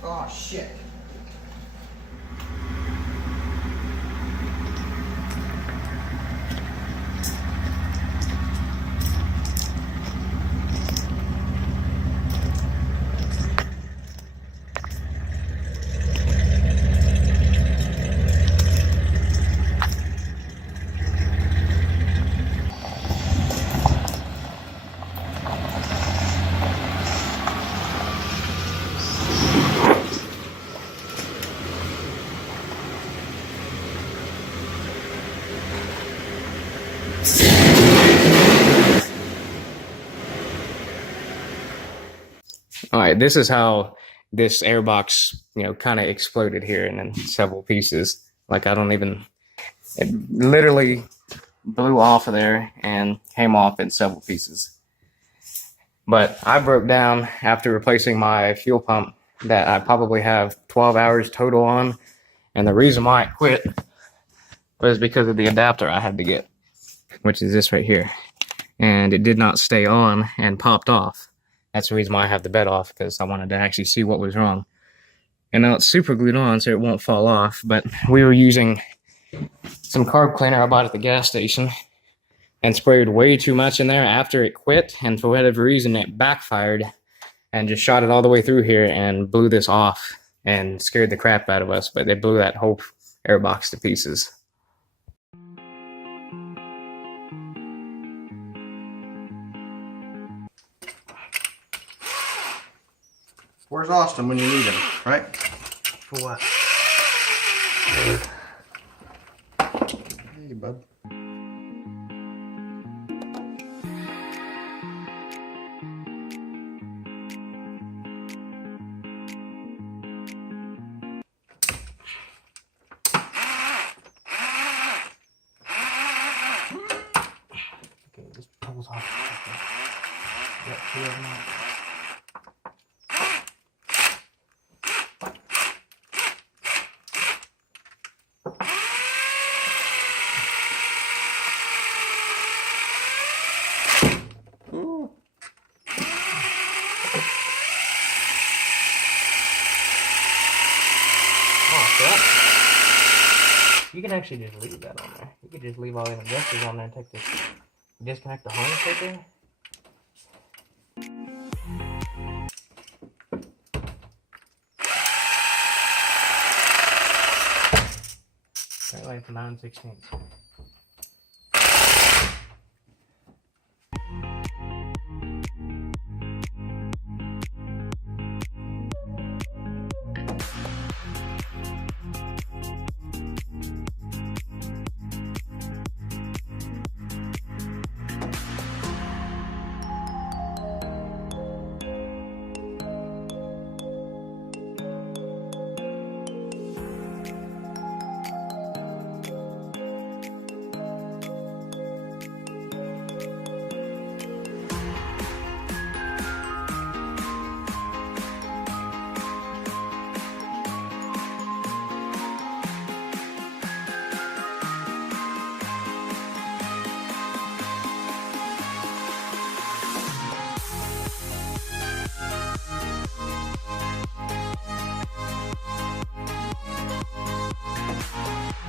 Oh shit. All right, this is how this airbox, kind of exploded here and in several pieces. Like it literally blew off of there and came off in several pieces. But I broke down after replacing my fuel pump that I probably have 12 hours total on. And the reason why it quit was because of the adapter I had to get, which is this right here. And it did not stay on and popped off. That's the reason why I have the bed off, because I wanted to actually see what was wrong. And now it's super glued on so it won't fall off, but we were using some carb cleaner I bought at the gas station and sprayed way too much in there after it quit, and for whatever reason it backfired and just shot it all the way through here and blew this off and scared the crap out of us, but they blew that whole airbox to pieces. Where's Austin when you need him, right? For what? Hey, bud. Okay, this pulls off. Got two of them out. Ooh. You can actually just leave that on there. You could just leave all the adjusters on there and take this, disconnect the harness right there. That way for 9/16.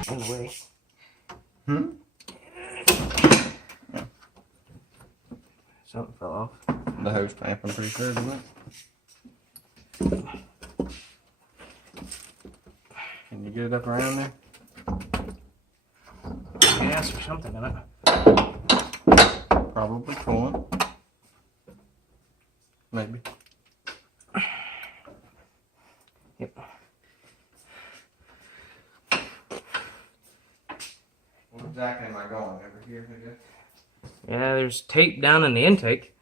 On the way. Hmm? Something fell off. The hose clamp, I'm pretty sure, isn't it? Can you get it up around there? Gas or something in it. Probably coolant. Maybe. Yep. Where exactly am I going? Over here, I guess? Yeah, there's tape down in the intake.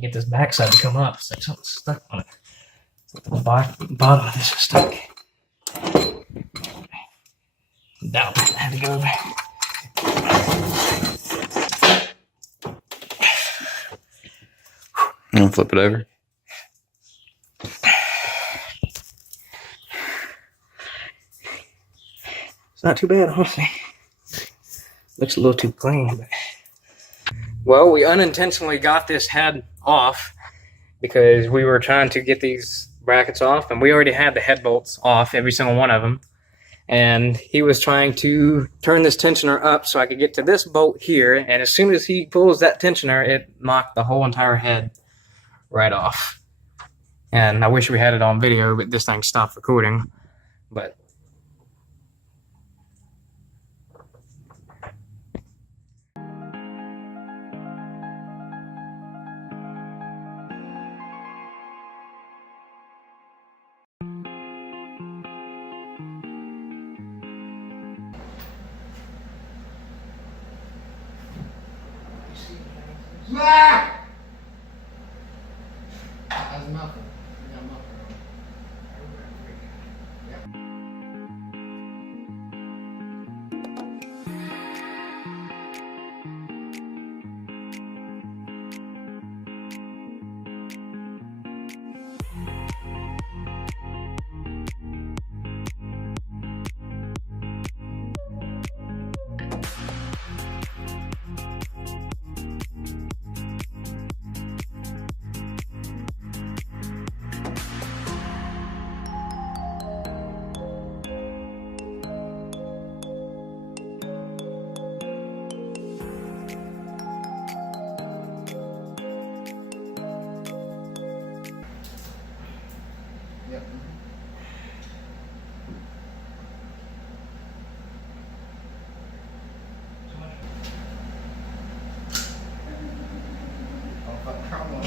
can't get this backside to come up. It's like something's stuck on it. The bottom of this is stuck. Down. I had to go over. I'm gonna flip it over. It's not too bad, honestly. Looks a little too clean. But... Well, we unintentionally got this head off because we were trying to get these brackets off, and we already had the head bolts off, every single one of them. And he was trying to turn this tensioner up so I could get to this bolt here, and as soon as he pulls that tensioner, it knocked the whole entire head right off. And I wish we had it on video, but this thing stopped recording. But That's muffin. You got muffin on. Yep. Oh, fuck, come on.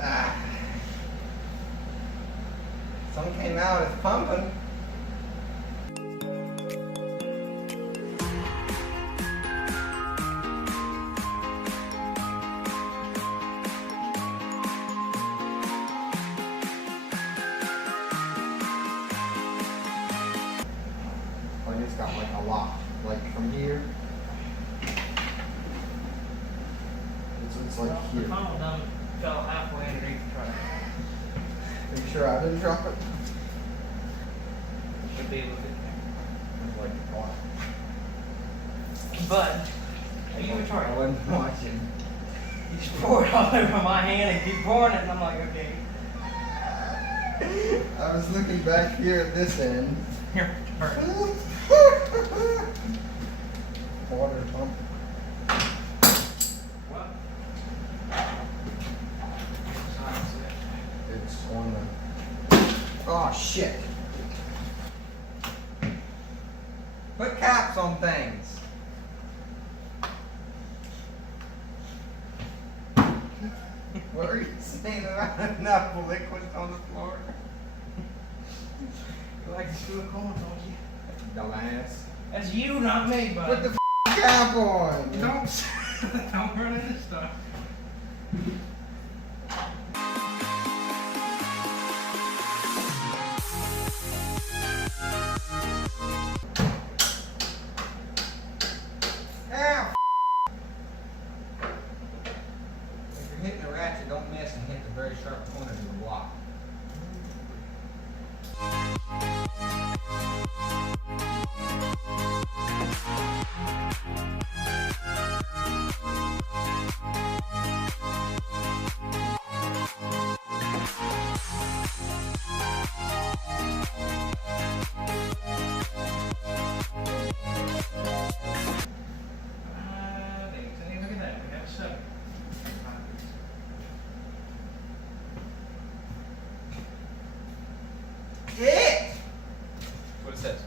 Ah. Some came out, it's pumping. Like it's got like a lock, like from here. It's like here. the funnel done fell halfway underneath the truck. Are you sure I didn't drop it? Should be able to. It's like what? But are you I retarded? wasn't watching. You just pour it all over my hand and keep pouring it, and I'm like, okay. I was looking back here at this end. You're retarded. Water pump. What? It's on the. Oh shit! Put caps on things. What are you saying about enough liquid on the floor? You like to screw a corn, don't you? Dumbass. That's you, not me, bud. Put the cap on. Don't run into stuff. Ow! If you're hitting the ratchet, don't miss and hit the very sharp corner of the block. Look at that. We have a 7. It! What it says.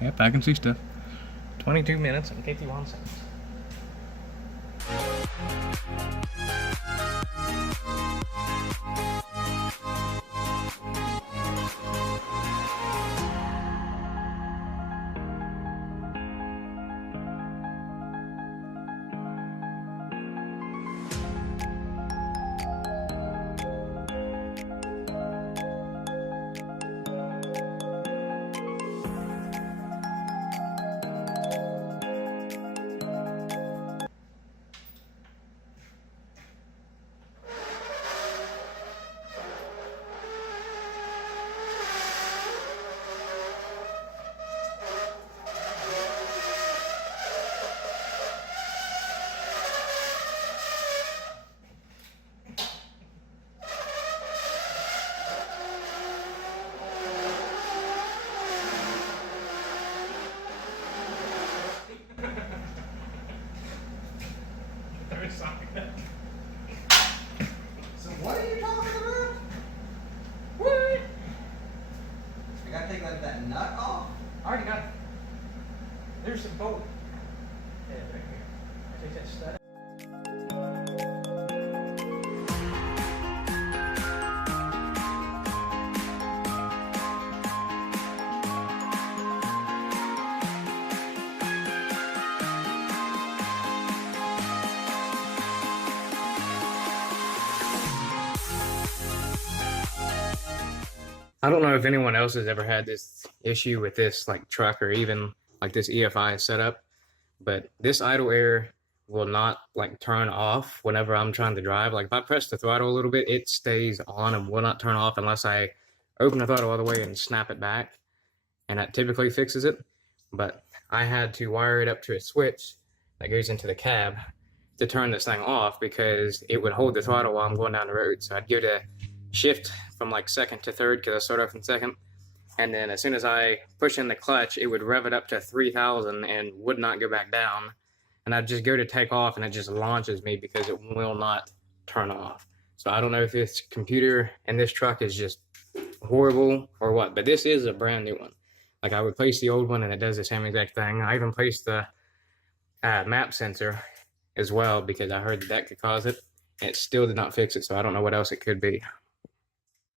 Yep, I can see stuff. 22 minutes and 51 seconds. nut off? I already got it. There's some bolt. Yeah, right here. I take that stud. I don't know if anyone else has ever had this issue with this like truck or even like this EFI setup, but this idle air will not like turn off whenever I'm trying to drive. Like if I press the throttle a little bit, it stays on and will not turn off unless I open the throttle all the way and snap it back, and that typically fixes it. But I had to wire it up to a switch that goes into the cab to turn this thing off because it would hold the throttle while I'm going down the road. So I'd go to shift from like second to third because I start off in second, and then as soon as I push in the clutch, it would rev it up to 3,000 and would not go back down, and I'd just go to take off and it just launches me because it will not turn off. So I don't know if this computer in this truck is just horrible or what, but this is a brand new one. Like I replaced the old one and it does the same exact thing. I even placed the map sensor as well because I heard that could cause it, and it still did not fix it, so I don't know what else it could be.